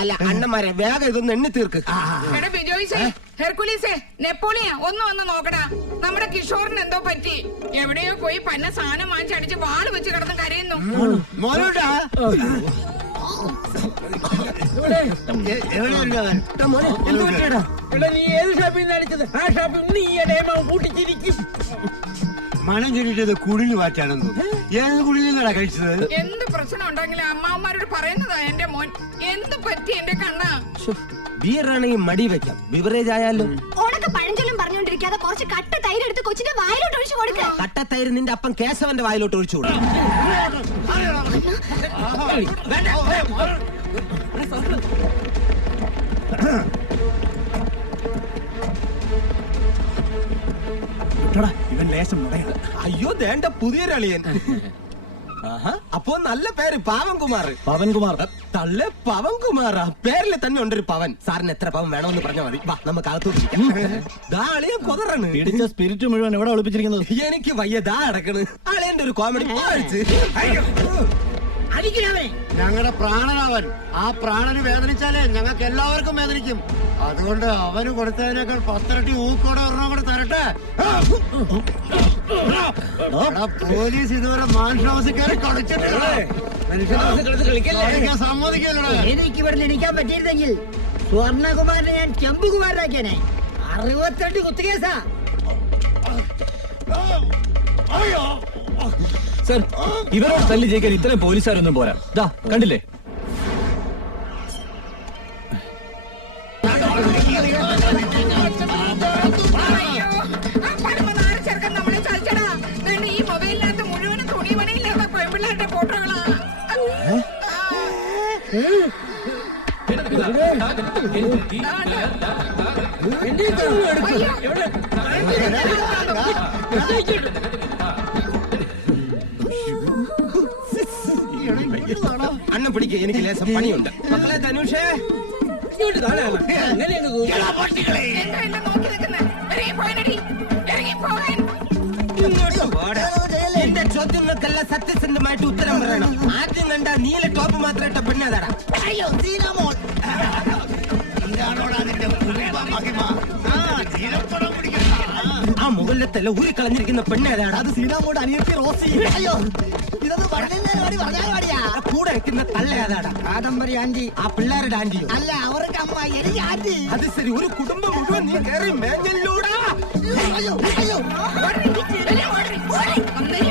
അല്ല അണ്ണന്മാരെ വേഗം ഇതൊന്ന് എണ്ണി തീർക്ക്. ഹെർക്കുലീസേ, നെപ്പോളിയ ഒന്ന് വന്ന് നോക്കടാ. നമ്മുടെ കിഷോറിന് എന്തോ പറ്റി. എവിടെയോ പോയി പന്ന സാധനം വാങ്ങിച്ചടിച്ച് വാള് വെച്ച് കിടന്ന് കരയുന്നു. നീ ഏത് ഷോപ്പിൽ നിന്ന് അടിച്ചത്? ആ ഷോപ്പിൽ നീ കൂട്ടിച്ചിരിക്കും. മണം കെട്ടിട്ടത് കുടില് മാറ്റാണെന്ന്. ഏത് കുടിലാണ് കഴിച്ചത്? എന്ത് പ്രശ്നം ഉണ്ടെങ്കിലും അമ്മാവന്മാരോട് പറയുന്നതാ എന്റെ മോൻ. എന്ത് പറ്റി എന്റെ കണ്ണാ? ബിയറാണെങ്കിൽ മടി വെക്കാം, ബിവറേജ് ആയാലോ. ഓണൊക്കെ പഴഞ്ചൊല്ലും പറഞ്ഞോണ്ടിരിക്കാതെ കുറച്ച് കട്ട തൈര് എടുത്ത് കൊച്ചിന്റെ വായിലോട്ട് ഒഴിച്ചു കൊടുക്ക. കട്ട തൈര് നിന്റെ അപ്പം കേശവന്റെ വായിലോട്ട് ഒഴിച്ചു കൊടുക്കും. ഇവൻ ലേശം അയ്യോ ദേണ്ട പുതിയൊരളിയൻ. അപ്പോ നല്ല പേര് പാവൻകുമാർ. പവൻകുമാർ തള്ളെ പവൻകുമാറാ. പേരില് തന്നെ ഉണ്ടൊരു പവൻ. സാറിന് എത്ര പവൻ വേണമെന്ന് പറഞ്ഞാൽ മതി. വാ നമുക്ക് അകത്തോട്ട് അളിയൻ കൊതറാണ്. പിടിച്ച സ്പിരിറ്റ് മുഴുവൻ എവിടെ ഒളിപ്പിച്ചിരിക്കുന്നത്? എനിക്ക് വയ്യതാ അടക്കണ്. അളിയന്റെ ഒരു കോമഡി ഞങ്ങളുടെ പ്രാണനവൻ. ആ പ്രാണന് വേദനിച്ചാലേ ഞങ്ങൾക്ക് എല്ലാവർക്കും വേദനിക്കും. അതുകൊണ്ട് അവന് കൊടുത്തതിനേക്കാൾ 10 ഇരട്ടി ഊക്കോടെ ഒരെണ്ണം കൂടെ തരട്ടെ. പോലീസ് ഇതുവരെ മാൻഷാമസിക്കാരെ സമ്മതിക്കല്ലോ. എനിക്ക് ഇവിടെ എണീക്കാൻ പറ്റിയിരുന്നെങ്കിൽ സ്വർണകുമാരനെ ഞാൻ ചെമ്പുകുമാരനാക്കിയാനെ. 68 കുത്തുകേസാ. സർ, ഇവരോട് തല്ലി ജയിക്കാൻ ഇത്രയും പോലീസുകാരൊന്നും പോരാ. ദാ കണ്ടില്ലേ? ചെറുക്കൻ നമ്മളെ ചതിച്ചടാ. ഈ മൊബൈലിനകത്ത് മുഴുവനും തുണി പണിയില്ലാത്ത പെൺപിള്ളേരുടെ ഫോട്ടോകളാ. അണ്ണൻ പിടിക്കുക, എനിക്ക് ലേശം പണിയുണ്ട്. മക്കളെ ധനുഷേ, എന്താ എന്നെ നോക്കി നിൽക്കുന്നെ? ഇറങ്ങി പോകാനടി, ഇറങ്ങി പോകാൻ. എന്റെ ചോദ്യങ്ങൾക്കെല്ലാം സത്യസന്ധമായിട്ട് ഉത്തരം പറയണം. ആദ്യം കണ്ട നീല ടോപ്പ് മാത്രം ഇട്ട പെണ്ണേതാടാ? ആ മുകളിലത്തല്ല ഊരി കളഞ്ഞിരിക്കുന്ന പെണ്ണേതാടാ? അത് സീനാമോട് അനിയത്തി റോസി. അയ്യോ, ഇതൊന്നും കൂടെ വെക്കുന്ന തള്ളേതാടാ? കാദംബരി ആന്റി. ആ പിള്ളേരുടെ ആന്റിയോ? അല്ല, അവർക്ക് അമ്മ എനിക്ക് ആന്റി. അത് ശരി, ഒരു കുടുംബം മുഴുവൻ നീ കയറി മേഞ്ഞല്ലൂടാ. അയ്യോ, അയ്യോ, ഓടി, ഓടി, ഓടി.